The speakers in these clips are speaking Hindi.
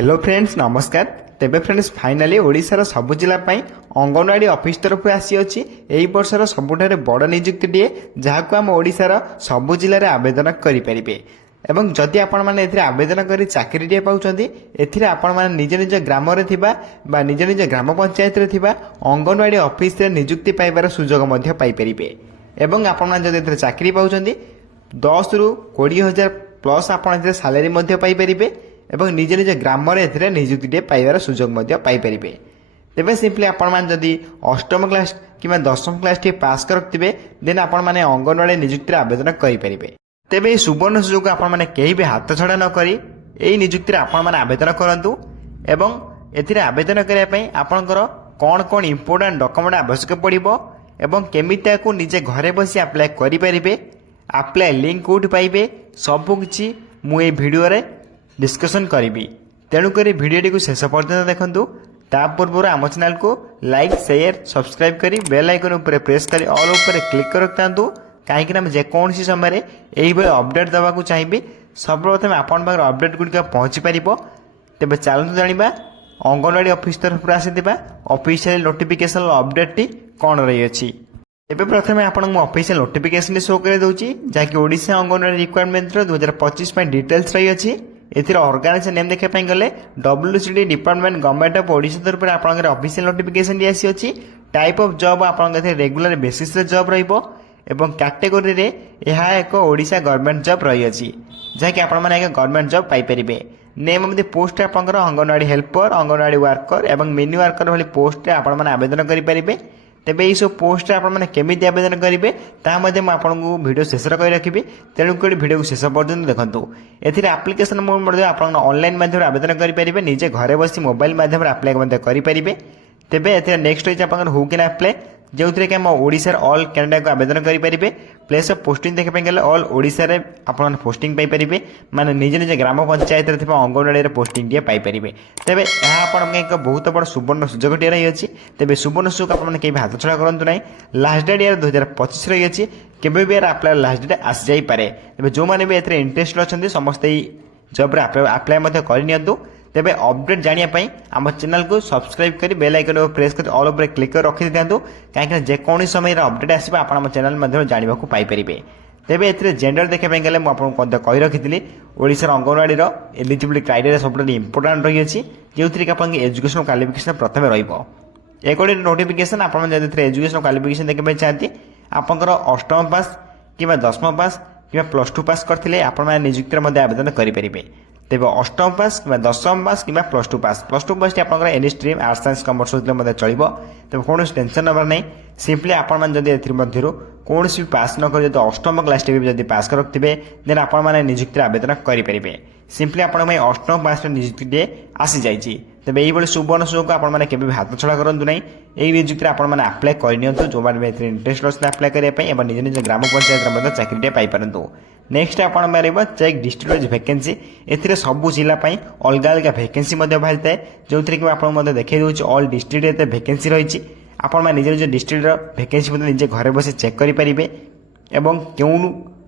हेलो फ्रेंड्स नमस्कार। तेबे फ्रेंड्स फाइनाली ओडिशार सबु जिला अंगनवाड़ी ऑफिस तरफ आसी अछि एई वर्षर सबुठारे बड़ नियुक्तिटीए जहाको आम ओडिशार सबु जिले आवेदन करि परिबे। एवं जदि आपण माने एथिरे आवेदन करी चाकरीटीए पाउछन्ती एथिरे आपण माने निज निज ग्राम रे थिबा बा निज निज ग्राम पंचायत रे थिबा अंगनवाड़ी ऑफिस रे नियुक्ति पाइबार सुजोग मध्ये पाइ परिबे। एवं आपण माने जदि एथिरे चाकरी पाउछन्ती 10 रु 20 हजार प्लस आपण एथिरे सैलरी मध्ये पाइ परिबे एवं निज निज ग्राम नियुक्ति पाइबार सुजोग पाई परिबे। तेबे सिंपली आपण मान जदि अष्टम क्लास कि 10वीं क्लास टी पास कर रखिबे देन आपण माने अंगनवाड़ी नियुक्ति आवेदन करि परिबे। तेबे सुवर्ण सुजोग आपण माने केही भी हाथ छड़ा न करी एई नियुक्ति आपण माने आवेदन करंतु एवं एथिरे आवेदन करिया पई आपनकर कोन कोन इंपोर्टेंट डॉक्यूमेंट आवश्यक पड़िबो एवं केमिता को निजे घरे बसी अप्लाई करि परिबे। अप्लाई लिंक कोड पाइबे सब किछि मु ए वीडियो रे डिस्कशन करी। तेणुक भिडियो को शेष पर्यटन देखूँ। ता पूर्व आम चैनल को लाइक शेयर सब्सक्राइब करी बेल आइकन उपर प्रेस करी ऑल उपर क्लिक कर रखता कहीं जेकोसी समय यही अपडेट देवा चाहिए सर्वप्रथम आपण पाखर अपडेट गुड़िक पहुँची पार। तेज चलते जाना अंगनवाड़ी ऑफिस तरफ आसाला ऑफिशियल नोटिफिकेशन अपडेट टी कौन रही अच्छी। एबे प्रथम आपन ऑफिशियल नोटिफिकेशन शो कर दूची जहाँकि ओडिशा अंगनवाड़ी रिक्वायरमेंट 2025 डिटेल्स रही अच्छी। एथिर ऑर्गेनाइजेशन नेम देखा गले WCD department government of Odisha तरफ आपन ऑफिशियल नोटिफिकेशन दी आसी अछि। टाइप ऑफ जॉब आपन रेगुलर बेसिस रे जॉब रहिबो एवं कैटेगरी रे यह एक ओडिशा गवर्नमेंट जॉब रही अछि जहाँकि आपण माने एक गवर्नमेंट जॉब पाई परिबे। नेम ऑफ द पोस्ट आपन अंगनवाड़ी हेल्पर अंगनवाड़ी वर्कर एवं मिनी वर्कर भली पोस्ट रे आपण माने आवेदन करि परिबे। तेबे ये सब पोस्ट आप केमी आवेदन करेंगे आपको वीडियो शेष कर रखी। तेणुक वीडियो को शेष पर्यटन देखूँ। एथिरे एप्लिकेशन मोड आप ऑनलाइन माध्यम आवेदन करेंगे निजे घरे बसी मोबाइल माध्यम अप्लाई करेंगे। तेबे एथिरे नेक्स्ट रही आप हु कैन अप्लाई जो थे कि आम ओडिशार ऑल कैंडिडेट को आवेदन करेंगे। प्लेस ऑफ पोस्टिंग देखा गले ऑल ओडिशा रे आपन पोस्टिंग पाई परिबे माने निज निज ग्राम पंचायत रे थिबा अंगनवाड़ी रे पोस्टिंग टी पाई परिबे। तेबे यह आपन एक बहुत बड़ सुवर्ण सुजोग टी रही अछि। तेबे सुवर्ण सुजोग आपन के हाथ छड़ा करंतु नै। लास्ट डेट यार 2025 रही अछि केबे भी यार अप्लाई लास्ट डेट आसी जाई पारे। तेबे जो माने भी एथरे इंटरेस्ट अछंती समस्त ई जॉब रे अप्लाई मते करि नियंतु। तेबे अपडेट जानिया पई आम चैनल को सब्सक्राइब करी बेल आइकन प्रेस कर ऑल उपर क्लिक कर रखि दियंतु कहीं जेकोसी समय अपडेट आसीबा आपण आम चैनल माध्यम जानिबा को पाई परिबे। तेबे एथिरे जेंडर देखा गले मु आपन कहि रखिथिली ओडिसा अंगनवाड़ी रो एलिजिबिलिटी क्राइटेरिया सबटा इंपोर्टेंट रही अछि जेउथि कि आपन एजुकेशन क्वालिफिकेशन प्रथम रहिबो। एकोडी नोटिफिकेशन आपन जदि एजुकेशन क्वालिफिकेशन देखबे चाहती आपनकर अष्टम पास किबा 10वीं पास किबा +2 पास करथिले आपण माने नियुक्ति मध्ये आवेदन करि परिबे। तेज अष्टम पास कि 10वीं पास कि +2 पास आप any stream arts science commerce होते चलो। तेज कौन टेंशन नबार नहीं सिंपली आपंधु कौन भी पास न कर अष्टम क्लास टी पास कर रखिए देन आपण मैंने नियुक्ति आवेदन करेंगे। सिंपली आप अष्टम पास नियुक्ति आसी जाइए। तेज ये सुवर्ण सुजोग आपने भी हाथ छड़ा करूँ ना। यही नियुक्ति आपने अप्लाई कर जो मैंने इंटरेस्ट अच्छे अप्लाई करने निज निज ग्राम पंचायत चाकरी पाइपरतु। नेक्स्ट आप चेक डिस्ट्रिक्ट वाइज वैकेंसी एथिरे सबु जिला अलग अलग वैकेंसी बाहरी थाए जो थी कि आपको देखा दूसरी ऑल डिस्ट्रिक्ट वैकेंसी रही। आप निज निज डिस्ट्रिक्ट वैकेंसी निजे घरे बस चेक करेंगे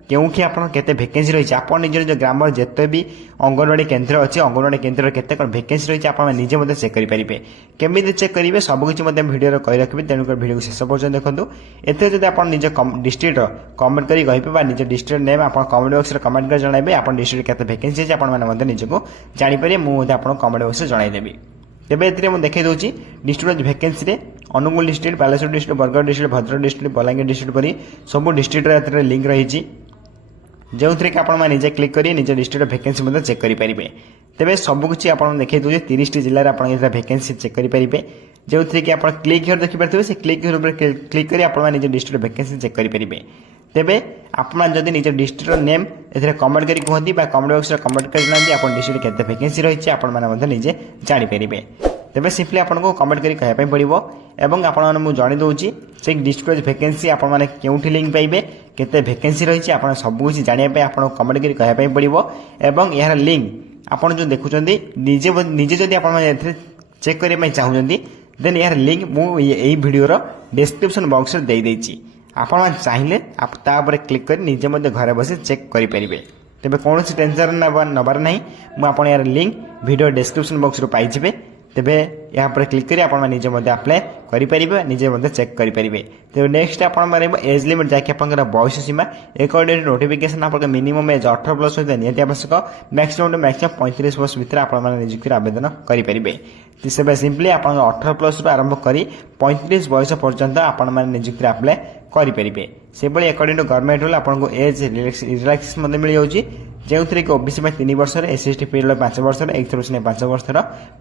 क्योंकि आपन केते वैकेंसी रही आप निज निज ग्राम जिते भी अंगनवाड़ी केन्द्र अच्छी अंगनवाड़ी केन्द्र केते वैकेंसी रही आप निजे मत चेक करेंगे। केमी चेक करेंगे सबकि भिडियो कही रखिए। तेणुक भिडियो को शेष पर्यटन देखूँ। एथे जब आप निज डिस्ट्रिक्ट कमेंट कर कहे निज डिस्ट्रिक्ट नेम आप कमेंट बॉक्स कमेंट कर जनइबे आप डिस्ट्रिक्ट केते वैकेंसी अच्छी आपको निजको जापर मुझे आप कमेंट बॉक्स जनईदेवी। तेबे एथिरे मु देखै दोची डिस्ट्रिक्ट वैकेंसी रे Angul district Baleshwar district Bargarh district Bhadrak district Balangir district परी सब डिस्ट्रिक्ट रे लिंक रही जो थे कि आप निजे क्लिक करेंगे निज डिस्ट्रिक्ट वैकेंसी मतलब चेक करेंगे। तेज सबकि आप देखिए दूसरे 30 जिले में वैकेंसी चेक करेंगे जो थे कि आप क्लिक हियर देखिए से क्लिक हियर क्लिक कर आप निज डिस्ट्रिक्ट वैकेंसी चेक करेंगे। तेबे आपड़ी निज डिस्ट्रिक्ट नेम ए कमेंट कर कहती कमेंट बॉक्स कमेंट कर जनाती आप डिस्ट्रिक्ट केते वैकेंसी रही आपने निजे जानीपर। तेबे सिंपली आपको कमेंट कर कहवाई पड़ो एवं आपको जन दूसरी से डिस्ट्रिक्ट वैकेंसी आपने क्योंठी लिंक पाइबे केते वैकेंसी रही आप सबकि जानापी आपको कमेंट कर कहवाई पड़ो एवं यार लिंक आप जो देखुं निजे निजे जदि आप चेक करने चाहते देन यार लिंक मुझे भिडियो डिस्क्रिप्शन बॉक्स में देदेची आप चाहिए आप क्लिक कर निजे घरे बस चेक करेंगे। तेज कौन टेंशन नबार ना मुझे यार लिंक वीडियो डिस्क्रिप्शन बॉक्स रू पाइबे तेरे यहाँ पर क्लिक करी आप निजे अप्लाई करेंगे निजे चेक करेंगे। तेज नेक्स्ट आप एज लिमिट जहाँकि आप बयस सीमा अकॉर्डिंग नोटिफिकेशन आप मिनिमम एज 18+ होता निहाती आवश्यक मैक्सिमम 35 वर्ष भितर आप निजुक्ति आवेदन करेंगे। से सिंपली आप 18+ आरंभ कर 35 बयस पर्यंत आप निजुक्ति आप्लाय करेंगे। से भाई अकॉर्डिंग टू गवर्नमेंट रूल आपको एज रिलैक्सेशन मिल जाऊँगी जो थी कि ओबीसी 3 वर्ष एससी पीरियड 5 वर्ष एक्सर्विस 5 वर्ष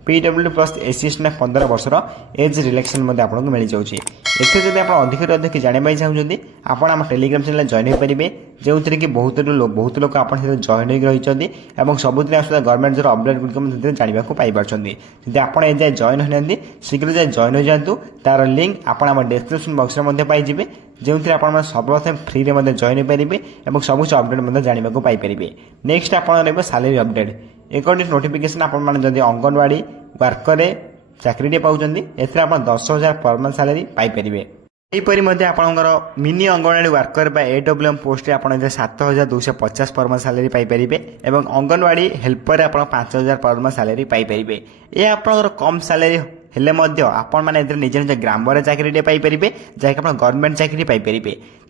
पीडब्ल्यू प्लस एससी 15 वर्ष एज रिलैक्सेशन आपको मिल जाऊँगी। एसे आप अधिक अधिक जानवाई चाहते आप आम टेलीग्राम चैनल जॉइन हो पारे जो थी कि बहुत लोग आप जॉइन रही सबुद आसुदा गवर्नमेंट जो अपडेट गुड़िक जानवा पाई जब आप ए जाए जॉइन होना शीघ्र जाए जॉइन हो जातु तार लिंक आप डिस्क्रिप्शन बॉक्स में पाइबे जो थी आप सर्वप्रथम फ्री में जॉइन हो पारे और सब अपडेट जानवा पाइपर। नेक्स्ट आप सैलरी अपडेट अकॉर्डिंग नोटिफिकेशन आप अंगनवाड़ी वर्कर चाकरी पाँच एस 10,000 पर मंथ सैलरी पाइपर। यहीपरी आपंकर mini anganwadi worker AWM post आप 7,250 पर मंथ सैलरी पाइपर और अंगनवाड़ी हेल्पर आप 5,000 पर मंथ सैलरी पाइपर। यह आप कम सैलरी हेले आपण मैंने निज निज ग्राम चाकरी पाइपर जहाँकि आप गवर्नमेंट चाकरी पाइपर।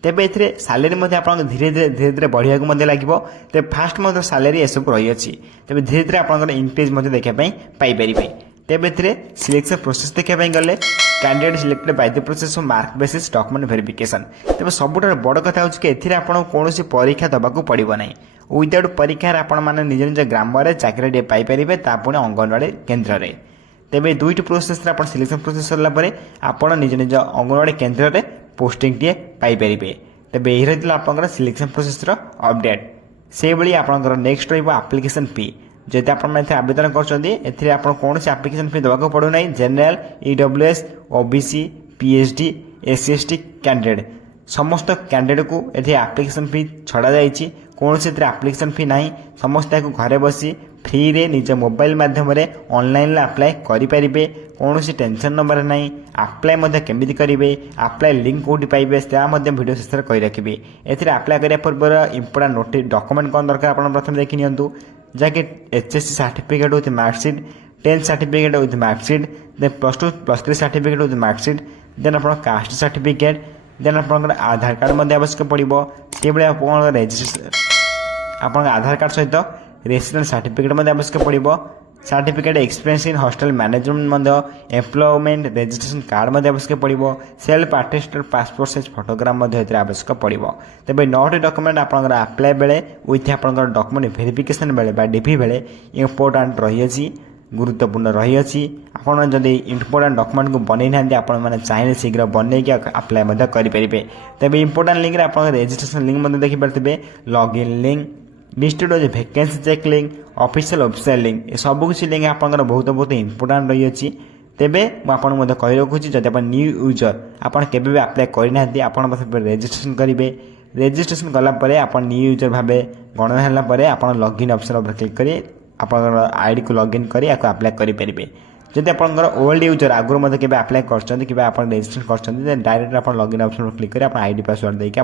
तेज ए सैलरी आप धीरे धीरे बढ़िया लगे तेज फास्ट सैलरी ये सब रही है तेज धीरे धीरे आप इंक्रीज देखापी पाइपर। तेज ए सिलेक्शन प्रोसेस देखापी गले candidate selected by the process of mark basis document verification. तेज सबुठ बड़ कथा हो कौन परीक्षा दबाक पड़ो ना विदाउट परीक्षार आपने निज निज ग्राम चाकरी पाइपर पुणी अंगनवाड़ी केन्द्र में। तेज दुईट प्रोसेस आप सिलेक्शन प्रोसेस सरला आप निज निज अंगनवाड़ी केन्द्र में पोस्टिंग टे पाइपर। तेज यही रही आप सिलेक्शन प्रोसेस अपडेट से भाई आप नेक्स्ट रप्लिकेसन फी जब आप आवेदन कर कौन से आप्लिकेसन फी देवाक पड़ो ना general EWS OBC PhD SC ST candidate समस्त कैंडिडेट को ये आप्लिकेसन फी छड़ा जाइए कौन से आप्लिकेसन फी ना समस्त घरे बसी फ्री रे निज मोबाइल माध्यम ऑनलाइन अप्लाई करेंगे कौन सी टेंशन नंबर ना अप्लाई केमी करेंगे अप्लाई लिंक कौटी पाइबे वीडियो शेष कही रखिए। एथिरे अप्लाई करने पूर्व इंपोर्टेंट नोटिस डॉक्यूमेंट कौन दरकार आप प्रथम देखी नियंतु जहाँकि HSC certificate with marksheet 10th certificate with marksheet then +2 +3 certificate with marksheet then आप कास्ट सर्टिफिकेट देन आप आधार कार्ड आवश्यक पड़ो से आप रजिस्ट्रेशन आप आधार कार्ड सहित रेसिडेंट सर्टिफिकेट आवश्यक पड़ो certificate experience in hostel management employment registration card आवश्यक पड़ो self attested passport size photograph आवश्यक पड़ो। तेज 9टी डॉक्यूमेंट आप अप्लाई बेले विथ आप डॉक्यूमेंट वेरिफिकेशन बेले डीपी बेले इंपोर्टेंट रही गुरुत्वपूर्ण रही आपड़ी इंपोर्टेंट डॉक्यूमेंट को बनई ना आपने चाहिए शीघ्र बनई अप्लाई करेंगे। तेज इंपोर्टेंट लिंक आप रजिस्ट्रेशन लिंक देखिपारे लॉगिन लिंक लिस्टेड अच्छे vacancy check link official link ये सबकिछ लिंक आप बहुत इंपोर्टेंट रही है। तेबे मुझे कही रखुच्छी जब आप न्यू यूजर आपड़ के अप्लाई करना आप रजिस्ट्रेशन करेंगे रजिस्ट्रेशन कलापर आप न्यू यूजर भाव गणना होगा आप लॉगिन ऑप्शन पर क्लिक करें आप आईडी को लॉगिन कर अप्लाई करेंगे। जब आप ओल्ड यूजर आगुरी के अप्लाई कर रजिस्ट्रेशन कर डायरेक्ट आप लॉगिन ऑप्शन पर क्लिक कर आईडी पासवर्ड देके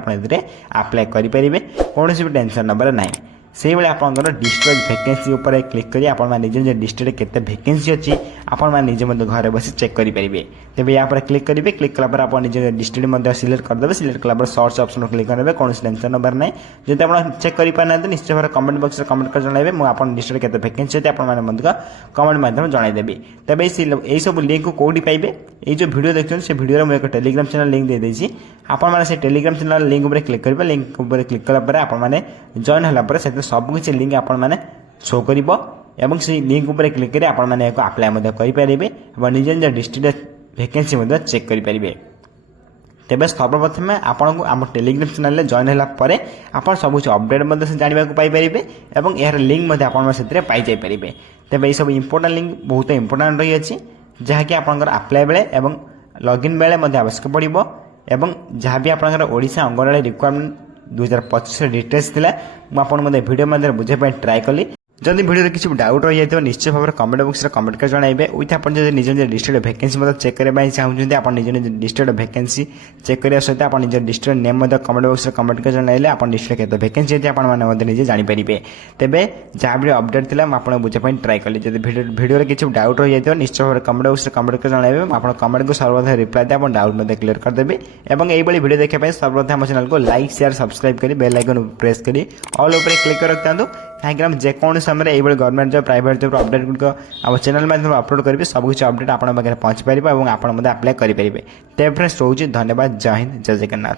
अप्लाई करेंगे कौन भी टेंशन नंबर ना से भाई आप डिस्ट्रिक्ट वैकेंसी उपर क्लिक कर आप निज निज डिस्ट्रिक्ट केते वैकेंसी अच्छी आप निजे घर बस चेक करेंगे। तेज यहाँ पर क्लिक करेंगे क्लिक कलापर आप निज डिस्ट्रिक्ट सिलेक्ट करदे सिलेक्ट कलापर सर्च ऑप्शन क्लिक करेंगे कौन टेंशन नंबर ना जब आप चेक कर पाना निश्चय भाव कमेंट बॉक्स कमेंट कर जनइबे मुझे डिस्ट्रिक्ट केते वैकेंसी अच्छी आप कमेंट माध्यम जनईदेवी। तेज यही सब लिंक को कौटी पाइबे ये जो वीडियो देखते से वीडियो मुझे एक टेलीग्राम चैनल लिंक दे देछि आपने से टेलीग्राम चैनल लिंक उपर क्लिक करेंगे लिंक उपर क्लिक कलापर आपने जॉइन होगापर से सबकिछ लिंक आपने शो कर से लिंक उपर क्लिक कर आपने अप्लाई करेंगे और निज निज डिस्ट्रिक्ट वैकेंसी चेक करेंगे। तेज सर्वप्रथम आपन को आम टेलीग्राम चैनल जॉइन होगापर आप सब अपडेट से जानवा पाइपर और यार लिंक आपरे पाई जापर। तेज ये सब इंपोर्टेंट लिंक बहुत इंपोर्टेंट रही है जहाँकि आप अप्लाई बेले और लॉगिन बेले आवश्यक पड़ो और जहाँ भी आप ओडिशा अंगनवाड़ी रिक्वायरमेंट 2025 डिटेल्स थिला मुझे वीडियो बुझाई ट्राए कली जदि भिडियो किसी डाउट रही जाए निश्चय भाव में कमेंट बॉक्स में कमेंट कर जनइबे विथ आप निज निज डिस्ट्रिक्ट वैकेंसी चेक करने चाहते आप निज निज डिस्ट्रिक्ट वैकेंसी चेक करने सहित आप निज डिस्ट्रिक्ट नेम कमेंट बॉक्स में कमेंट कर जनइले आप डिस्ट्रिक्ट केते वैकेंसी अच्छे आपने निजे जानीपारे तेरे जहाँ भी अपडेट थी मुझे बुझापी ट्राए कली जब भिडियो किसी डाउट रही जाए निश्चय भाव में कमेंट बॉक्स में कमेंट कर जनइबे आप कमेंट को सर्वप्रथम रिप्लाई दे आप डाउट क्लियर करदेवी और यही वीडियो देखने सर्वप्रथम चैनल को लाइक शेयर सब्सक्राइब कर बेल आइकन प्रेस कर ऑल उपर क्लिक कर रखता कहीं जेकोसी समय ये government job private job update गुड़िक आम चैनल माध्यम अपलोड करेंगे सबकिछ अपडेट आपंखे पहुँची पारे और आप अप्लाई करेंगे तेज फ्रेंड्स रोचे धन्यवाद जय हिंद जय जगन्नाथ।